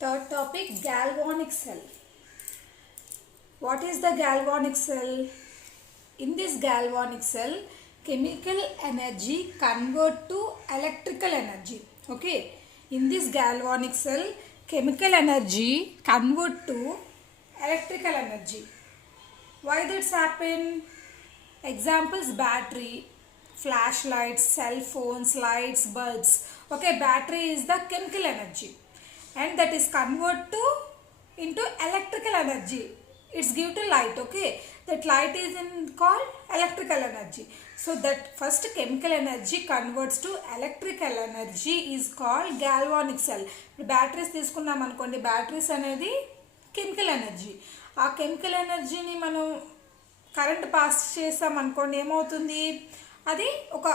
Third topic, galvanic cell. What is the galvanic cell? In this galvanic cell, chemical energy convert to electrical energy. Okay. In this galvanic cell, chemical energy convert to electrical energy. Why this happen? Examples: battery, flashlights, cell phones, lights, bulbs. Okay, battery is the chemical energy and that is convert to into electrical energy. It's give to light. Okay, that light is called electrical energy. So that first chemical energy converts to electrical energy is called galvanic cell. Batteries తీసుకున్నాం అనుకోండి, batteries అనేది chemical energy. ఆ chemical ఎనర్జీని మనం current pass చేసాం అనుకోండి, ఏమవుతుంది, అది ఒక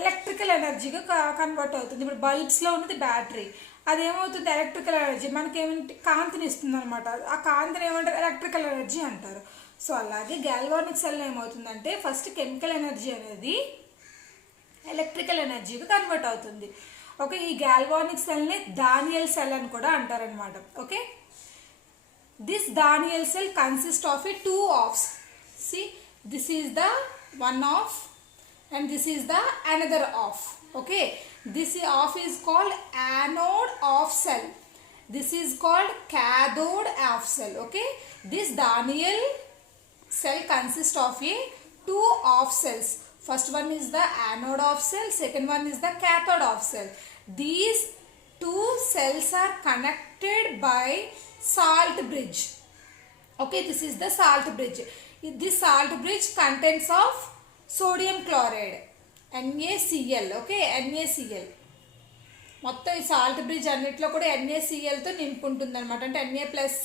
ఎలక్ట్రికల్ ఎనర్జీగా కన్వర్ట్ అవుతుంది. ఇప్పుడు బల్బ్స్లో ఉన్నది బ్యాటరీ, అది ఏమవుతుంది, ఎలక్ట్రికల్ ఎనర్జీ మనకి ఏమిటి, కాంతిని ఇస్తుంది అనమాట. ఆ కాంతిని ఏమంటారు, ఎలక్ట్రికల్ ఎనర్జీ అంటారు. సో అలాగే గాల్వానిక్ సెల్ ఏమవుతుందంటే ఫస్ట్ కెమికల్ ఎనర్జీ అనేది ఎలక్ట్రికల్ ఎనర్జీగా కన్వర్ట్ అవుతుంది. ఓకే, ఈ గాల్వానిక్ సెల్ని డానియల్ సెల్ అని కూడా అంటారనమాట. Okay, this Daniell cell consists of a two offs. See, this is the one off and this is the another off. Okay, this off is called anode off cell. This is called cathode off cell. Okay, this Daniell cell consists of a two off cells. First one is the anode off cell, second one is the cathode off cell. These two cells are connected by salt bridge. Okay, this is the salt bridge. This salt bridge contains of sodium chloride, NaCl. Okay, NaCl. మొత్తం ఈ salt bridge అన్నిట్లో కూడా NaClతో నింపు ఉంటుంది అనమాట. అంటే Na plus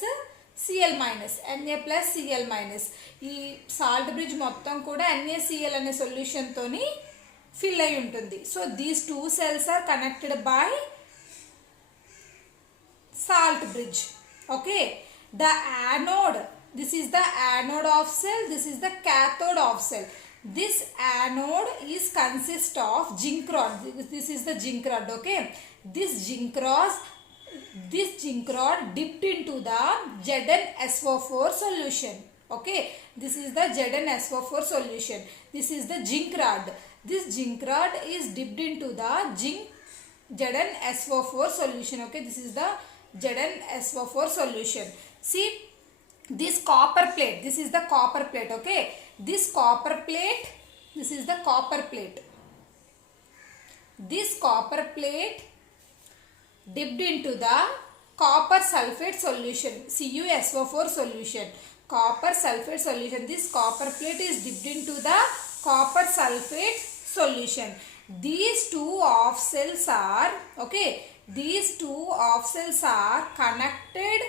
Cl minus, Na plus Cl minus. ఈ salt bridge మొత్తం కూడా NaCl అనే సొల్యూషన్తోని ఫిల్ అయి ఉంటుంది. So these two cells are connected by salt bridge. Okay, the anode, this is the anode of cell, this is the cathode of cell. This anode is consist of zinc rod. This is the zinc rod. Okay, this zinc rod dipped into the ZnSO4 solution. Okay, this is the ZnSO4 solution. This is the zinc rod. This zinc rod is dipped into the ZnSO4 solution. Okay, this is the ZnSO4 solution. See, this copper plate, this is the copper plate. Okay, this copper plate, this is the copper plate. This copper plate dipped into the copper sulfate solution, CuSO4 solution, copper sulfate solution. This copper plate is dipped into the copper sulfate solution. These two off cells are, okay, these two off cells are connected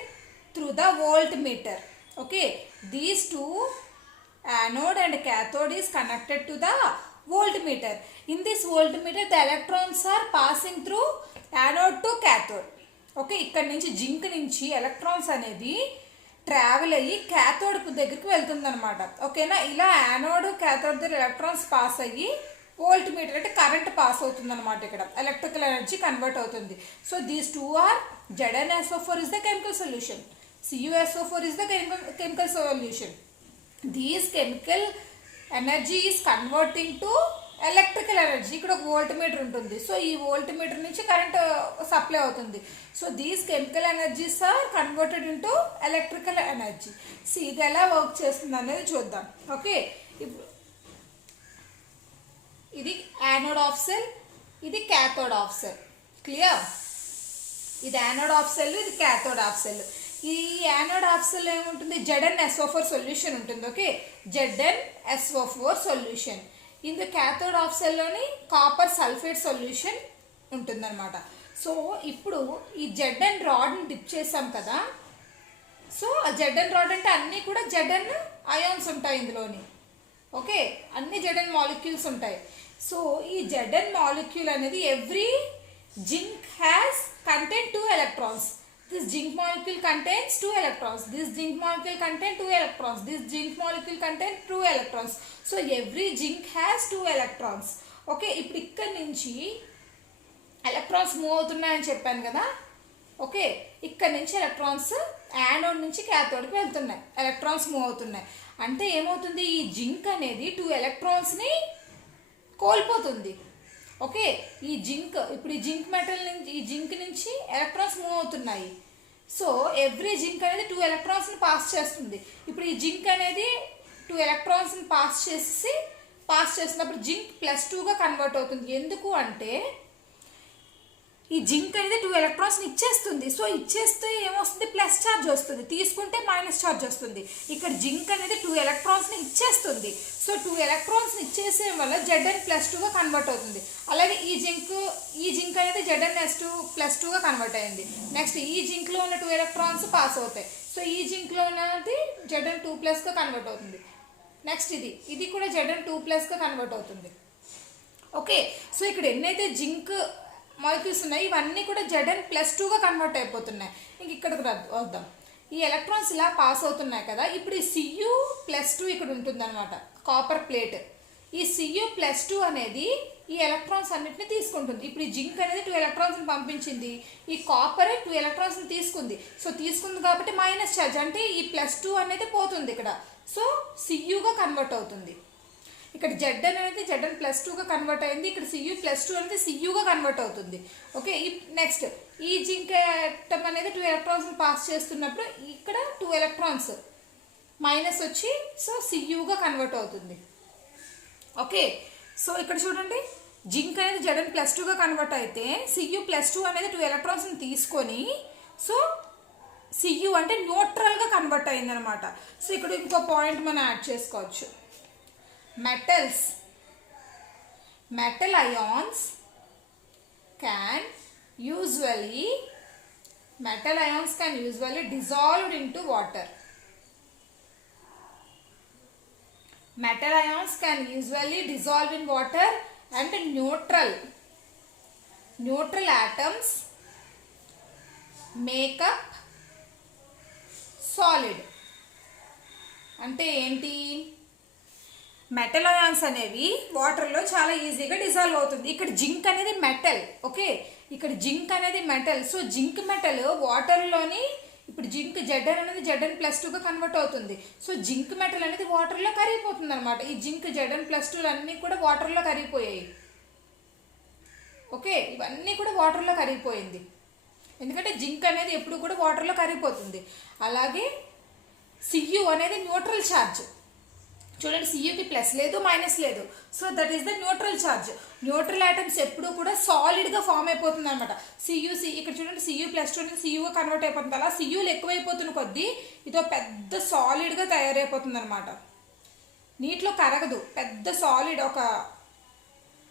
through the voltmeter. Okay, these two, anode and cathode, is connected to the voltmeter. In this voltmeter the electrons are passing through anode to cathode. Okay, ఇక్కడ నుంచి zinc నుంచి electrons అనేది travel అయ్యి cathode దగ్గరికి వెళ్తుంది అనమాట. ఓకేనా, ఇలా యానోడ్ క్యాథోడ్ దగ్గర ఎలక్ట్రాన్స్ పాస్ అయ్యి వోల్ట్ మీటర్ అంటే కరెంట్ పాస్ అవుతుంది అనమాట. ఇక్కడ ఎలక్ట్రికల్ ఎనర్జీ కన్వర్ట్ అవుతుంది. So these two are ZnSO4 is the chemical solution, CuSO4 is the chemical solution. These chemical energy is converting to electrical energy. ఇక్కడ ఒక volt meter ఉంటుంది. సో ఈ వోల్ట్ మీటర్ నుంచి కరెంట్ సప్లై అవుతుంది. So these chemical energies are converted into electrical energy. So ఇది ఎలా work చేస్తుంది అనేది చూద్దాం. ఓకే, ఇది యానోడ్ ఆఫ్ సెల్, ఇది క్యాథోడ్ ఆఫ్ సెల్. క్లియర్? ఇది యానోడ్ ఆఫ్ సెల్, ఇది క్యాథోడ్ ఆఫ్ సెల్. ఈ యానోడ్ ఆఫ్ సెల్ ఏముంటుంది, ZnSO4 సొల్యూషన్ ఉంటుంది. Okay, ZnSO4 solution. ఇది క్యాథోడ్ ఆఫ్ సెల్లోని కాపర్ సల్ఫేట్ సొల్యూషన్ ఉంటుందన్నమాట. సో ఇప్పుడు ఈ Zn రాడ్ని డిప్ చేసాం కదా. సో ఆ Zn రాడ్ అంటే అన్నీ కూడా Zn అయాన్స్ ఉంటాయి ఇందులోని. ఓకే, అన్ని Zn మాలిక్యూల్స్ ఉంటాయి. సో ఈ Zn మాలిక్యూల్ అనేది every zinc has contain 2 electrons. This zinc molecule contains 2 electrons. This zinc molecule contains 2 electrons. This zinc molecule contains 2 electrons. So every zinc has 2 electrons. Okay, ఇప్పుడు ఇక్కడ నుంచి electrons move అవుతున్నాయని చెప్పాను కదా. Okay, ఇక్కడ నుంచి electrons anode నుంచి క్యాథోడ్కి వెళ్తున్నాయి, ఎలక్ట్రాన్స్ మూవ్ అవుతున్నాయి. అంటే ఏమవుతుంది, ఈ జింక్ అనేది 2 ఎలక్ట్రాన్స్ని కోల్పోతుంది. ఓకే, ఈ జింక్ ఇప్పుడు ఈ జింక్ మెటల్ నుంచి ఈ జింక్ నుంచి ఎలక్ట్రాన్స్ మూవ్ అవుతున్నాయి. సో ఎవ్రీ జింక్ అనేది 2 ఎలక్ట్రాన్స్ని పాస్ చేస్తుంది. ఇప్పుడు ఈ జింక్ అనేది 2 ఎలక్ట్రాన్స్ని పాస్ చేసినప్పుడు జింక్ +2గా కన్వర్ట్ అవుతుంది. ఎందుకు అంటే ఈ జింక్ అనేది 2 ఎలక్ట్రాన్స్ని ఇచ్చేస్తుంది. సో ఇచ్చేస్తే ఏమొస్తుంది, ప్లస్ ఛార్జ్ వస్తుంది, తీసుకుంటే మైనస్ ఛార్జ్ వస్తుంది. ఇక్కడ జింక్ అనేది 2 ఎలక్ట్రాన్స్ని ఇచ్చేస్తుంది. సో 2 ఎలక్ట్రాన్స్ని ఇచ్చేసే వల్ల Zn+2గా కన్వర్ట్ అవుతుంది. అలాగే ఈ జింక్ అనేది Zn+2గా కన్వర్ట్ అయింది. నెక్స్ట్ ఈ జింక్లో ఉన్న 2 ఎలక్ట్రాన్స్ పాస్ అవుతాయి. సో ఈ జింక్లో ఉన్నది Zn2+గా కన్వర్ట్ అవుతుంది. నెక్స్ట్ ఇది కూడా Zn2+గా కన్వర్ట్ అవుతుంది. ఓకే, సో ఇక్కడ ఎన్నైతే జింక్ మాలిక్యూల్స్ ఉన్నాయి ఇవన్నీ కూడా Zn+2గా కన్వర్ట్ అయిపోతున్నాయి. ఇంక ఇక్కడికి వద్దాం. ఈ ఎలక్ట్రాన్స్ ఇలా పాస్ అవుతున్నాయి కదా, ఇప్పుడు ఈ Cu+2 ఇక్కడ ఉంటుంది అనమాట, కాపర్ ప్లేట్. ఈ Cu+2 అనేది ఈ ఎలక్ట్రాన్స్ అన్నిటిని తీసుకుంటుంది. ఇప్పుడు ఈ జింక్ అనేది 2 ఎలక్ట్రాన్స్ని పంపించింది, ఈ కాపర్ 2 ఎలక్ట్రాన్స్ని తీసుకుంది. సో తీసుకుంది కాబట్టి మైనస్ ఛార్జ్, అంటే ఈ +2 అనేది పోతుంది ఇక్కడ. సో Cuగా కన్వర్ట్ అవుతుంది. ఇక్కడ Zn అనేది Zn+2గా కన్వర్ట్ అయింది, ఇక్కడ Cu+2 అనేది Cuగా కన్వర్ట్ అవుతుంది. ఓకే, నెక్స్ట్ ఈ జింక్ ఆటమ్ అనేది 2 ఎలక్ట్రాన్స్ని పాస్ చేస్తున్నప్పుడు ఇక్కడ 2 ఎలక్ట్రాన్స్ మైనస్ వచ్చి సో Cuగా కన్వర్ట్ అవుతుంది. ఓకే, సో ఇక్కడ చూడండి, జింక్ అనేది Zn+2గా కన్వర్ట్ అయితే Cu+2 అనేది 2 ఎలక్ట్రాన్స్ని తీసుకొని సో Cu అంటే న్యూట్రల్గా కన్వర్ట్ అయింది అనమాట. సో ఇక్కడ ఇంకో పాయింట్ మనం యాడ్ చేసుకోవచ్చు. metal ions can usually dissolved into water. Metal ions can usually dissolve in water and neutral atoms make up solid. అంటే ఏంటి, మెటల్ అయాన్స్ అనేవి వాటర్లో చాలా ఈజీగా డిజాల్వ్ అవుతుంది. ఇక్కడ జింక్ అనేది మెటల్. ఓకే, ఇక్కడ జింక్ అనేది మెటల్. సో జింక్ మెటల్ వాటర్లోని ఇప్పుడు జింక్ Zn అనేది Zn+2గా కన్వర్ట్ అవుతుంది. సో జింక్ మెటల్ అనేది వాటర్లో కరిగిపోతుంది అనమాట. ఈ జింక్ Zn+2 అన్నీ కూడా వాటర్లో కరిగిపోయాయి. ఓకే, ఇవన్నీ కూడా వాటర్లో కరిగిపోయింది, ఎందుకంటే జింక్ అనేది ఎప్పుడు కూడా వాటర్లో కరిగిపోతుంది. అలాగే Cu అనేది న్యూట్రల్ ఛార్జ్. చూడండి, Cuకి ప్లస్ లేదు మైనస్ లేదు. So that is the neutral charge. Neutral items ఎప్పుడు కూడా సాలిడ్గా ఫామ్ అయిపోతుంది అనమాట. ఇక్కడ చూడండి, Cu+2 అనేది Cuగా కన్వర్ట్ అయిపోతుంది. అలా Cuలు ఎక్కువైపోతున్న కొద్దీ ఇదో పెద్ద సాలిడ్గా తయారైపోతుంది అనమాట. నీటిలో కరగదు, పెద్ద సాలిడ్ ఒక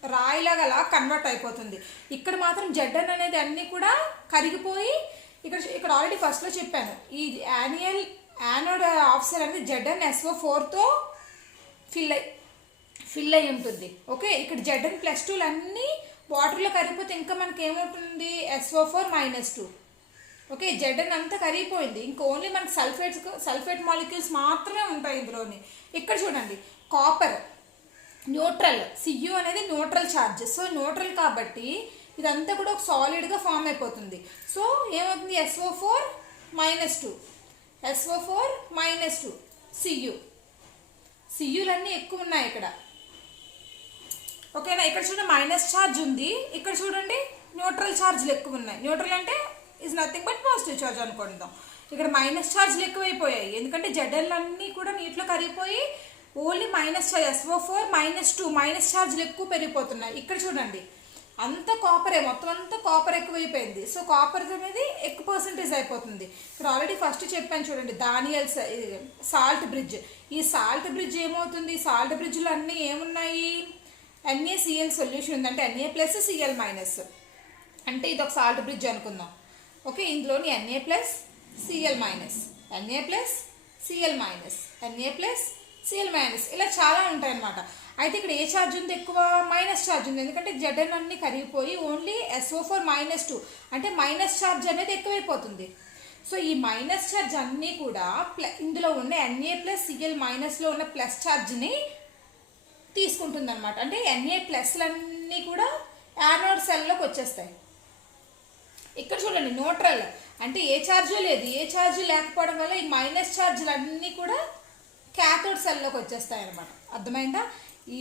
రాయిలాగా అలా కన్వర్ట్ అయిపోతుంది. ఇక్కడ మాత్రం Zn అనేది అన్నీ కూడా కరిగిపోయి ఇక్కడ ఆల్రెడీ ఫస్ట్లో చెప్పాను, ఈ యానోడ్ ఆఫ్ సెల్ అనేది ZnSO4తో ఫిల్ అయి ఉంటుంది. ఓకే, ఇక్కడ Zn+2 అన్నీ వాటర్లో కరిగిపోతే ఇంకా మనకి ఏమవుతుంది, SO4-2. ఓకే, Zn అంతా కరిగిపోయింది, ఇంకా ఓన్లీ మనకి సల్ఫేట్ మాలిక్యూల్స్ మాత్రమే ఉంటాయి ఇందులోని. ఇక్కడ చూడండి, కాపర్ న్యూట్రల్, Cu అనేది న్యూట్రల్ ఛార్జ్. సో న్యూట్రల్ కాబట్టి ఇదంతా కూడా ఒక సాలిడ్గా ఫామ్ అయిపోతుంది. సో ఏమవుతుంది, SO4-2 Cuలన్నీ ఎక్కువ ఉన్నాయి ఇక్కడ. ఓకేనా, ఇక్కడ చూడండి మైనస్ ఛార్జ్ ఉంది, ఇక్కడ చూడండి న్యూట్రల్ ఛార్జ్లు ఎక్కువ ఉన్నాయి. న్యూట్రల్ అంటే is nothing but positive charge అనుకుందాం. ఇక్కడ మైనస్ ఛార్జ్లు ఎక్కువైపోయాయి, ఎందుకంటే Znలన్నీ కూడా నీటిలో కరిగిపోయి only minus charge SO4-2 minus ఛార్జ్లు ఎక్కువ పెరిగిపోతున్నాయి. ఇక్కడ చూడండి అంత కాపరే, మొత్తం అంతా కాపర్ ఎక్కువైపోయింది. సో కాపర్ అనేది ఎక్కువ పర్సెంటేజ్ అయిపోతుంది. ఇక్కడ ఆల్రెడీ ఫస్ట్ చెప్పాను చూడండి, దానియల్ సాల్ట్ బ్రిడ్జ్. ఈ సాల్ట్ బ్రిడ్జ్ ఏమవుతుంది, సాల్ట్ బ్రిడ్జ్లో అన్నీ ఏమున్నాయి, NaCl సొల్యూషన్ ఉంది, అంటే Na+Cl-, అంటే ఇది ఒక సాల్ట్ బ్రిడ్జ్ అనుకుందాం. ఓకే, ఇందులోని Na+Cl-, Na+Cl-, ఇలా చాలా ఉంటాయి అన్నమాట. అయితే ఇక్కడ ఏ ఛార్జ్ ఉంది, ఎక్కువ మైనస్ ఛార్జ్ ఉంది, ఎందుకంటే Zn అన్నీ కరిగిపోయి ఓన్లీ SO4-2 అంటే మైనస్ ఛార్జ్ అనేది ఎక్కువైపోతుంది. సో ఈ మైనస్ ఛార్జ్ అన్నీ కూడా ఇందులో ఉన్న Na+Cl-లో ఉన్న ప్లస్ ఛార్జ్ని తీసుకుంటుంది అనమాట. అంటే Na+లన్నీ కూడా యానోడ్ సెల్లోకి వచ్చేస్తాయి. ఇక్కడ చూడండి న్యూట్రల్ అంటే ఏ ఛార్జ్ లేదు, ఏ ఛార్జ్ లేకపోవడం వల్ల ఈ మైనస్ ఛార్జీలు అన్నీ కూడా క్యాథోడ్ సెల్లోకి వచ్చేస్తాయి అనమాట. అర్థమైందా? ఈ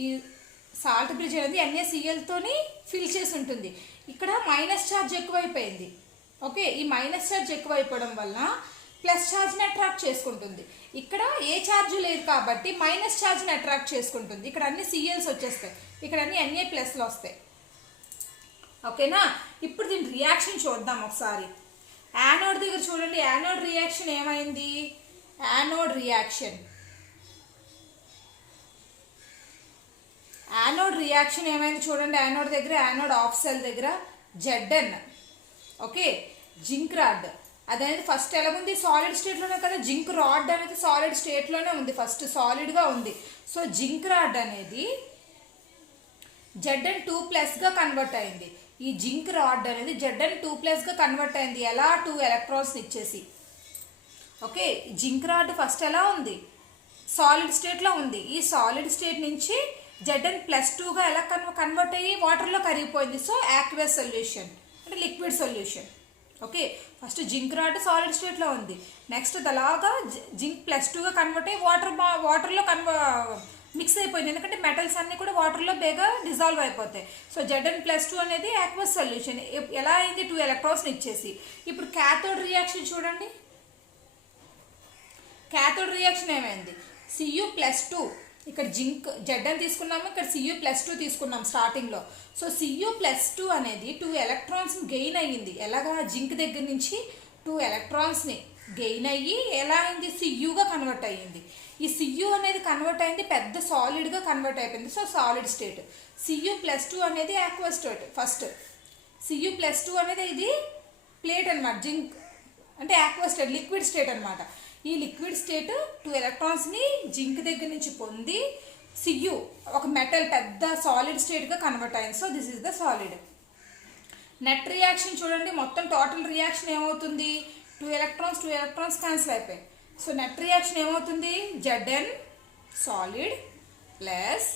సాల్ట్ బ్రిడ్జ్ అనేది NaCl తోని ఫిల్ చేసి ఉంటుంది. ఇక్కడ మైనస్ ఛార్జ్ ఎక్కువైపోయింది. ఓకే, ఈ మైనస్ ఛార్జ్ ఎక్కువైపోవడం వల్ల ప్లస్ ఛార్జ్ని అట్రాక్ట్ చేసుకుంటుంది. ఇక్కడ ఏ ఛార్జ్ లేదు కాబట్టి మైనస్ ఛార్జ్ని అట్రాక్ట్ చేసుకుంటుంది. ఇక్కడ అన్ని Cls వచ్చేస్తాయి, ఇక్కడ అన్ని Na+లు వస్తాయి. ఓకేనా? ఇప్పుడు దీని రియాక్షన్ చూద్దాం ఒకసారి. యానోడ్ దగ్గర చూడండి, యానోడ్ రియాక్షన్ ఏమైంది? యానోడ్ రియాక్షన్ ఏమైంది చూడండి. యానోడ్ దగ్గర, యానోడ్ ఆఫ్ సెల్ దగ్గర Zn, ఓకే, జింక్ రాడ్ అదనేది ఫస్ట్ ఎలాగుంది? సాలిడ్ స్టేట్లోనే కదా. జింక్ రాడ్ అనేది సాలిడ్ స్టేట్లోనే ఉంది, ఫస్ట్ సాలిడ్గా ఉంది. సో జింక్ రాడ్ అనేది Zn2+గా కన్వర్ట్ అయింది. ఈ జింక్ రాడ్ అనేది Zn2+గా కన్వర్ట్ అయింది. ఎలా? 2 ఎలక్ట్రాన్స్ ఇచ్చేసి. ఓకే, జింక్ రాడ్ ఫస్ట్ ఎలా ఉంది? సాలిడ్ స్టేట్లో ఉంది. ఈ సాలిడ్ స్టేట్ నుంచి Zn+2గా ఎలా కన్వర్ట్ అయ్యి వాటర్లో కరిగిపోయింది. సో యాక్వస్ సొల్యూషన్ అంటే liquid solution. Okay, first zinc rod solid స్టేట్లో ఉంది, నెక్స్ట్ అలాగా జింక్+2గా కన్వర్ట్ అయ్యి వాటర్లో మిక్స్ అయిపోయింది. ఎందుకంటే మెటల్స్ అన్నీ కూడా వాటర్లో బేగా డిజాల్వ్ అయిపోతాయి. సో Zn+2 అనేది యాక్వస్ సొల్యూషన్. ఎలా అయింది? 2 ఎలక్ట్రాన్స్ని ఇచ్చేసి. ఇప్పుడు క్యాథోడ్ రియాక్షన్ చూడండి. క్యాథోడ్ రియాక్షన్ ఏమైంది? Cu+2, ఇక్కడ జింక్ Zn తీసుకున్నాము, ఇక్కడ Cu+2 తీసుకున్నాం స్టార్టింగ్లో. సో Cu+2 అనేది 2 ఎలక్ట్రాన్స్ని గెయిన్ అయ్యింది. ఎలాగా? జింక్ దగ్గర నుంచి 2 ఎలక్ట్రాన్స్ని గెయిన్ అయ్యి ఎలా అయింది? Cuగా కన్వర్ట్ అయ్యింది. ఈ Cu అనేది కన్వర్ట్ అయింది, పెద్ద సాలిడ్గా కన్వర్ట్ అయిపోయింది. So solid state. Cu+2 అనేది యాక్వస్ స్టేట్. ఫస్ట్ Cu+2 అనేది ఇది ప్లేట్ అనమాట. జింక్ అంటే యాక్వస్ స్టేట్, లిక్విడ్ స్టేట్ అనమాట. ఈ లిక్విడ్ స్టేట్ 2 ఎలక్ట్రాన్స్ని జింక్ దగ్గర నుంచి పొంది Cu ఒక మెటల్ పెద్ద సాలిడ్ స్టేట్గా కన్వర్ట్ అయింది. So this is the solid. Net reaction చూడండి. మొత్తం టోటల్ రియాక్షన్ ఏమవుతుంది? 2 ఎలక్ట్రాన్స్ క్యాన్సిల్ అయిపోయాయి. సో నెట్ రియాక్షన్ ఏమవుతుంది? Zn solid plus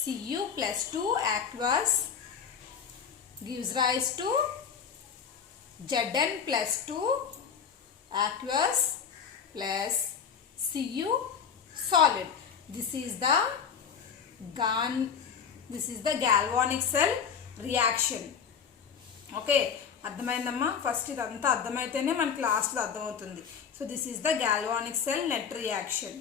Cu+2 aqueous gives rise to Zn+2 aqueous plus Cu solid. This is the galvanic cell reaction. Okay, అర్థమైందమ్మా? First ఇదంతా అర్థమైతేనే మనకి లాస్ట్లో అర్థమవుతుంది. So this is the galvanic cell net reaction.